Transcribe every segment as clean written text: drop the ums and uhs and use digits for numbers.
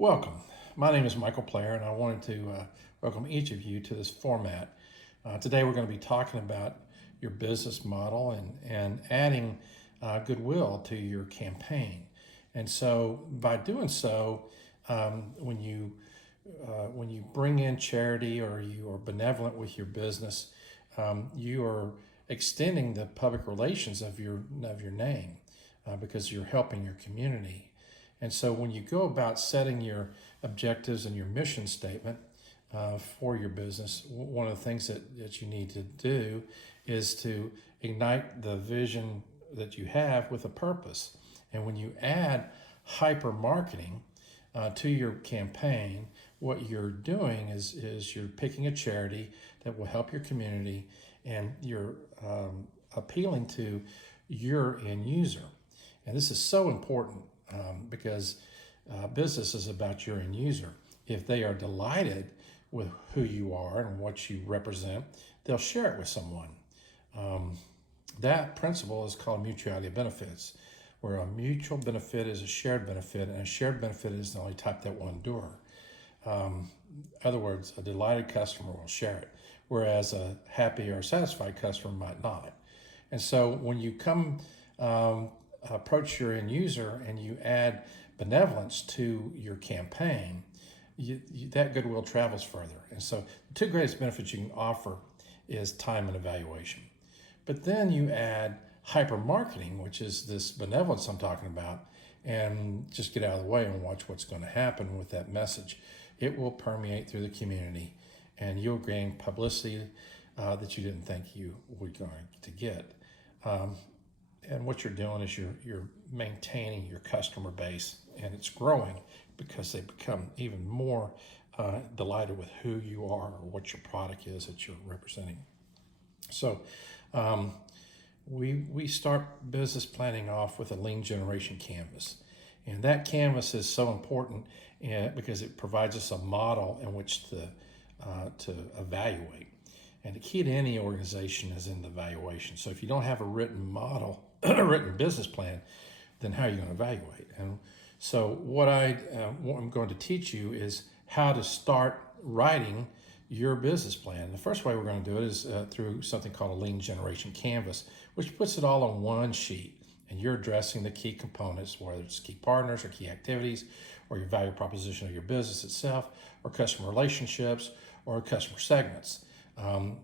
Welcome. My name is Michael Player, and I wanted to welcome each of you to this format. Today we're going to be talking about your business model and adding goodwill to your campaign. And so by doing so, when you bring in charity or you are benevolent with your business, you are extending the public relations of your name because you're helping your community. And so when you go about setting your objectives and your mission statement for your business, one of the things that you need to do is to ignite the vision that you have with a purpose. And when you add hyper marketing to your campaign, what you're doing is you're picking a charity that will help your community, and you're appealing to your end user. And this is so important because business is about your end user. If they are delighted with who you are and what you represent, they'll share it with someone. That principle is called mutuality of benefits, where a mutual benefit is a shared benefit, and a shared benefit is the only type that will endure. In other words, a delighted customer will share it, whereas a happy or satisfied customer might not. And so when you come approach your end user and you add benevolence to your campaign, that goodwill travels further. And so the two greatest benefits you can offer is time and evaluation. But then you add hyper marketing, which is this benevolence I'm talking about, and just get out of the way and watch what's going to happen with that message. It will permeate through the community, and you'll gain publicity that you didn't think you were going to get. And what you're doing is you're maintaining your customer base, and it's growing because they become even more delighted with who you are or what your product is that you're representing. So we start business planning off with a lead generation canvas. And that canvas is so important because it provides us a model in which to evaluate. And the key to any organization is in the evaluation. So if you don't have a written model, a written business plan, then how are you going to evaluate? And so what I'm going to teach you is how to start writing your business plan. The first way we're going to do it is through something called a lead generation canvas, which puts it all on one sheet. And you're addressing the key components, whether it's key partners or key activities, or your value proposition of your business itself, or customer relationships, or customer segments.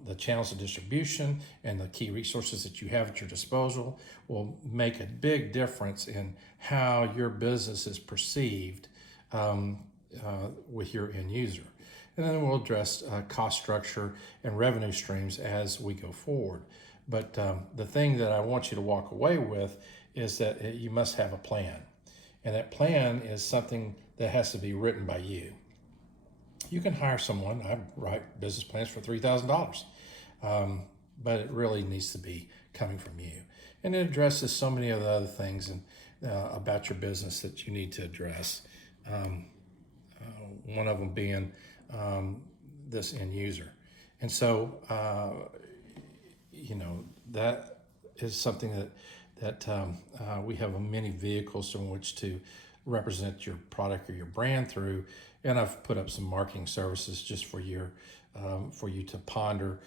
The channels of distribution and the key resources that you have at your disposal will make a big difference in how your business is perceived with your end user. And then we'll address cost structure and revenue streams as we go forward. But the thing that I want you to walk away with is that you must have a plan. And that plan is something that has to be written by you. You can hire someone. I write business plans for $3,000, but it really needs to be coming from you. And it addresses so many of the other things about your business that you need to address. One of them being this end user. And so, that is something that we have many vehicles in which to represent your product or your brand through. And I've put up some marketing services just for you to ponder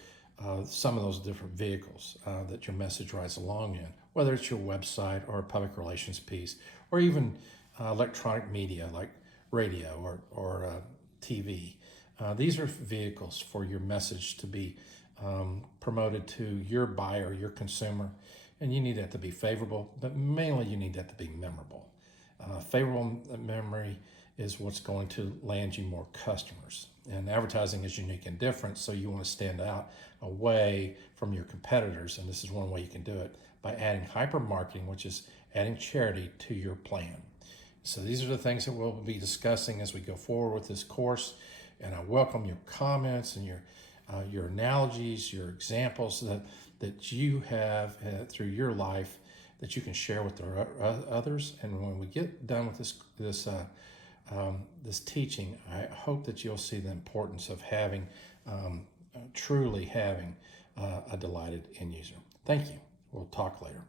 some of those different vehicles that your message rides along in, whether it's your website or a public relations piece, or even electronic media like radio or TV. These are vehicles for your message to be promoted to your buyer, your consumer, and you need that to be favorable, but mainly you need that to be memorable. Favorable memory is what's going to land you more customers. And advertising is unique and different, so you want to stand out away from your competitors. And this is one way you can do it, by adding hyper marketing, which is adding charity to your plan. So these are the things that we'll be discussing as we go forward with this course. And I welcome your comments and your analogies, your examples that you have through your life that you can share with others. And when we get done with this teaching, I hope that you'll see the importance of truly having a delighted end user. Thank you. We'll talk later.